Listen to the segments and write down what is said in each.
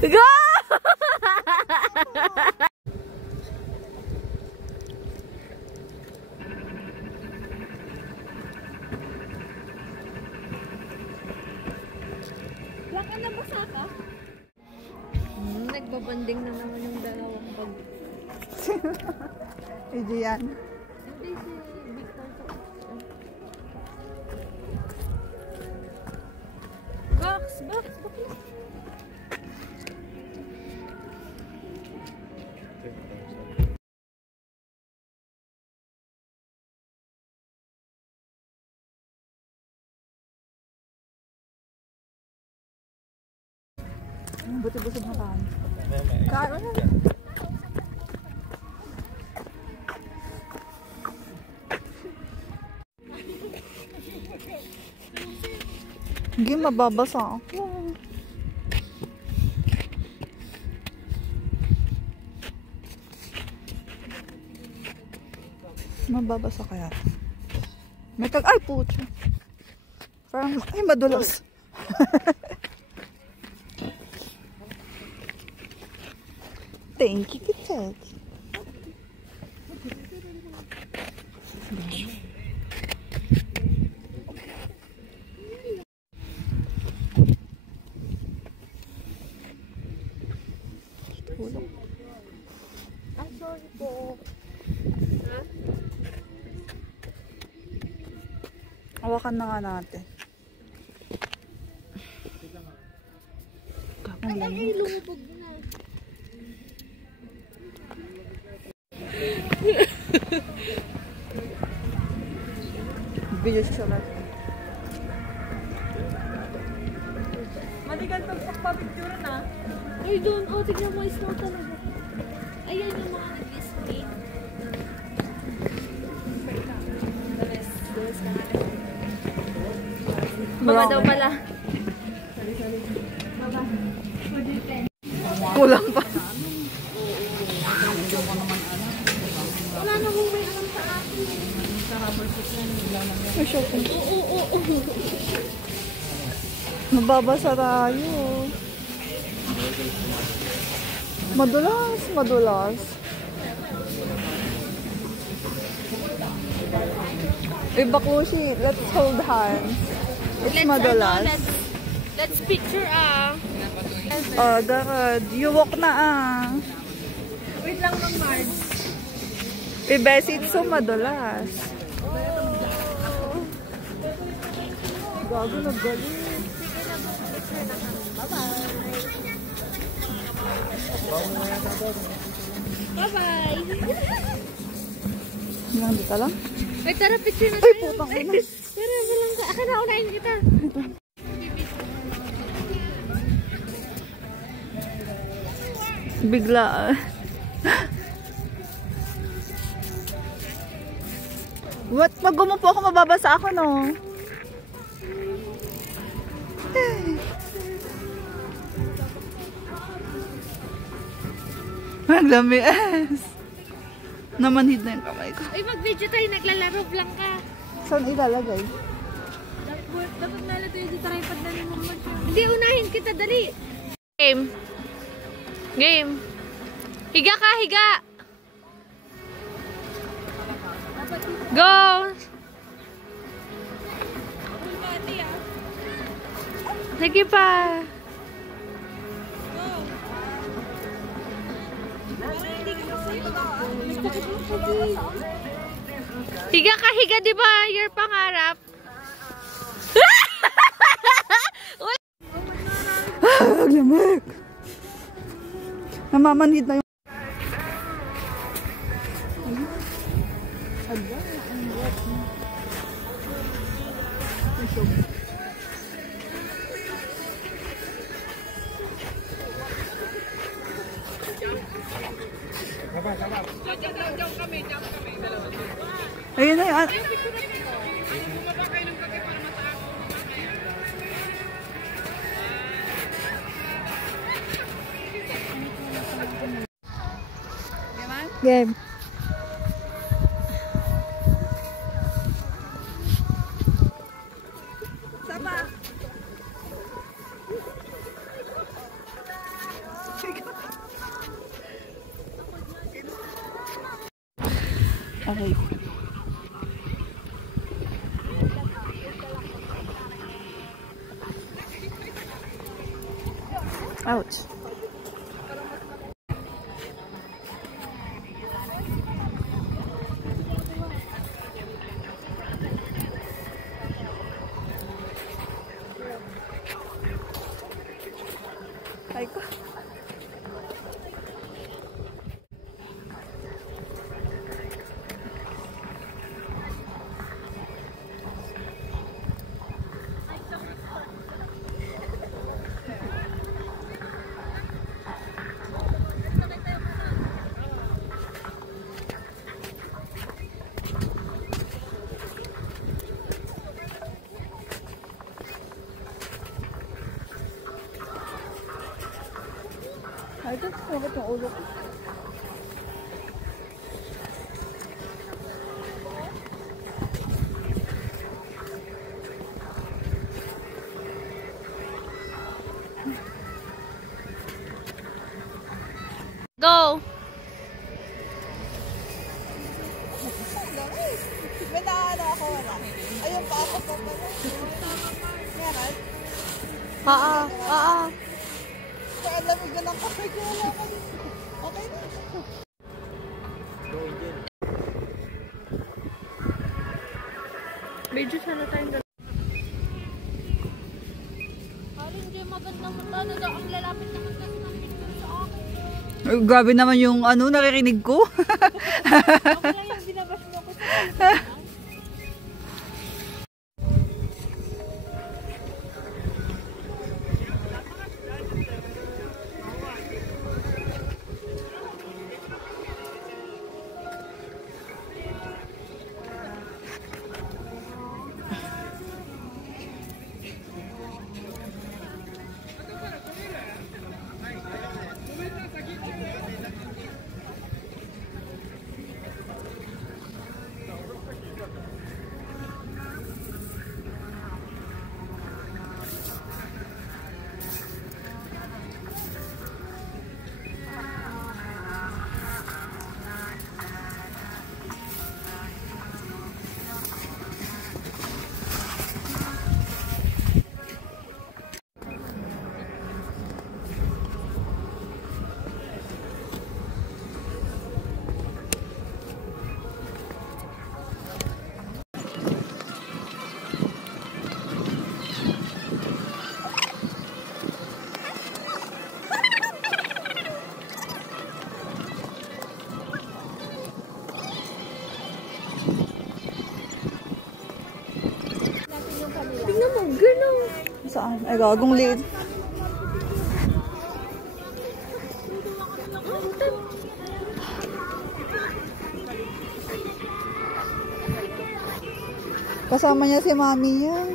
Go! Baka nabasa ka? Nagbabanding na naman yung dalawang bag. Hindi yan. Hindi si Victor sa... Box! Buti-busog na kain. Kain na. Hindi mababasa ako. Mababasa kaya. May ay puto. Parang ay madulas. Thank you, Kitet. Ay, sorry po. Ha? Hawakan na nga natin. Ay, lumubog na. Bilis sa lahat. Matigal pag pagpapicture na. Ay, doon. Oh, tignan mo. Small talaga. Ayan yung mga nag-display. Dalas ka natin. Baba daw pala. Sorry. Baba. Kulang pa. Wala na kung may alam sa akin. May shopping. Oo. Mababasa tayo. Madulas. Baklushi, let's hold hands. It's madulas. Let's picture Oh, darad. You walk na Wait lang ng Marge. Besit so madulas. Gago na galing. Bye-bye. Lang dito lang? Ay, tara, picture na Ay, tayo. putang ina. Tara, walang ka. Akin na, unahin kita. Bigla. What? Pag gumupo ako, mababasa ako, no? Ang lamis. Namanhid na yung kamay ko. Ay, mag-video tayo. Naglalaro lang ka. Saan ilalagay? Dapat nalagay yung tripod na ni Mama. Hindi, unahin kita. Dali. Game. Higa ka, higa. Go. Sige pa. Higa ka, higa, di ba? Your pangarap. Ang lamig. Namamanhid na yung... Ayun na yun. Game. Sama. Okay. Ouch. Ay ko. Ay, ito. Bakit yung ulo ko? Go! May naano ako wala. Ayun pa ako pa pala. Meron? Oo. Kaya alamig na lang kasi wala ka dito. Okay na. Medyo sana tayong dalawa. Haring Jay, maganda mo talaga. Ang lalapit naman kasi ng picture sa akin. Ay, grabe naman yung ano, naririnig ko. Ako lang yung binabash mo ako sa tingnan mo, gano'n. Saan? Ay, gagong liit. Kasama niya si mami yan.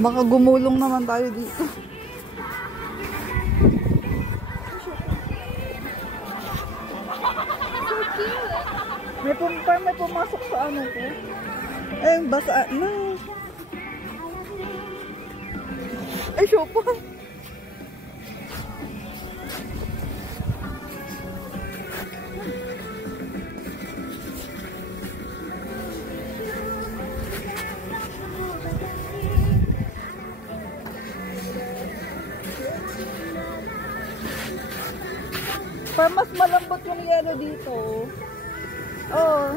Baka gumulong naman tayo dito. May pumasok sa ano ko. Ay, basa na. Ay, sopa. Para mas malambot yung yelo dito. Oh.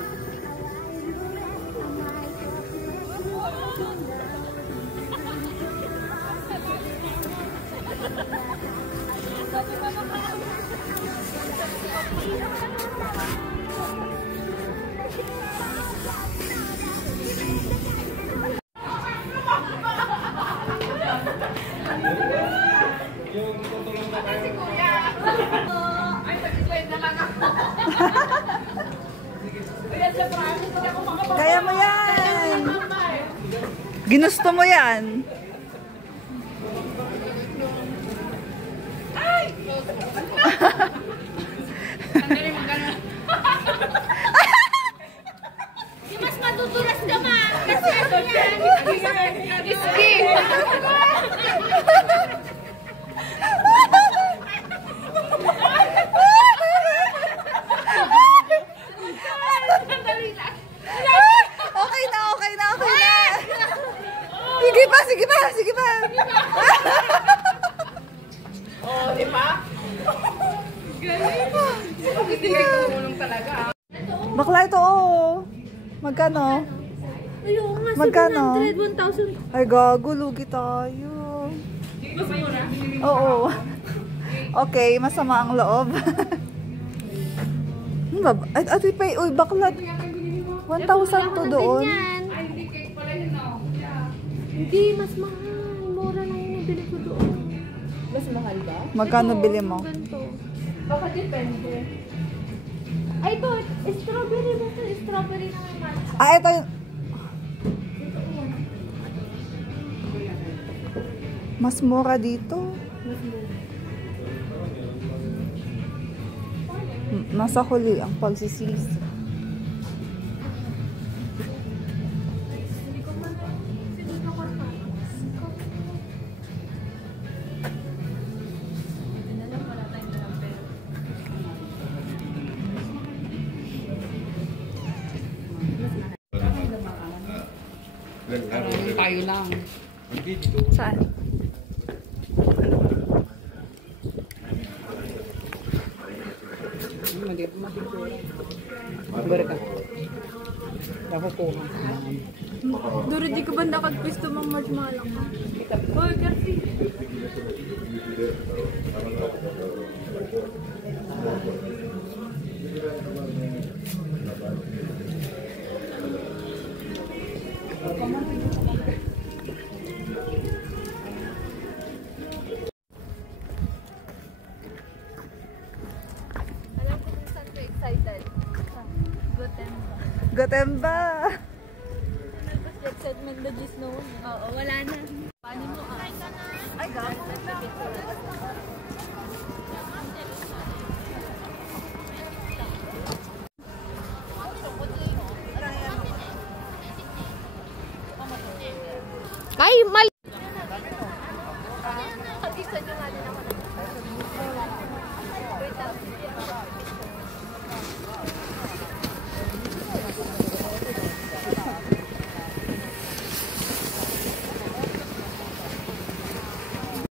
Kaya mo yan. Ginusto mo yan. Mas matutulas ka ma! Kasi ano yan? Iski! Bakla ito, oh. Magkano? Ayun nga, Magkano? 700, 1,000. Ay, gago. Lugi tayo. Mas mura? Oo. Okay, masama ang loob. Ano ba? At uy, bakla. 1,000 to doon. Hindi, mas mahal. Mura lang yung nabili ko doon. Mas mahal ba? Magkano bili mo? Ganito. Baka depende. Ay, ito. Strawberry mo ito. Strawberry na naman. Ah, ito yung... Mas mura dito. Nasa huli ang pagsisisi. Tayo lang. Saan? Hindi pa mapicture. Magbar ka. Ako po. Duro, di ko ba nakag-gusto mong marshmallow? Hoy, Garfi. Alam ko kung saan ko excited. Gotemba. Gotemba! Tapos excitement na gis noon. Oo, wala na. Paano mo? Ay, gago.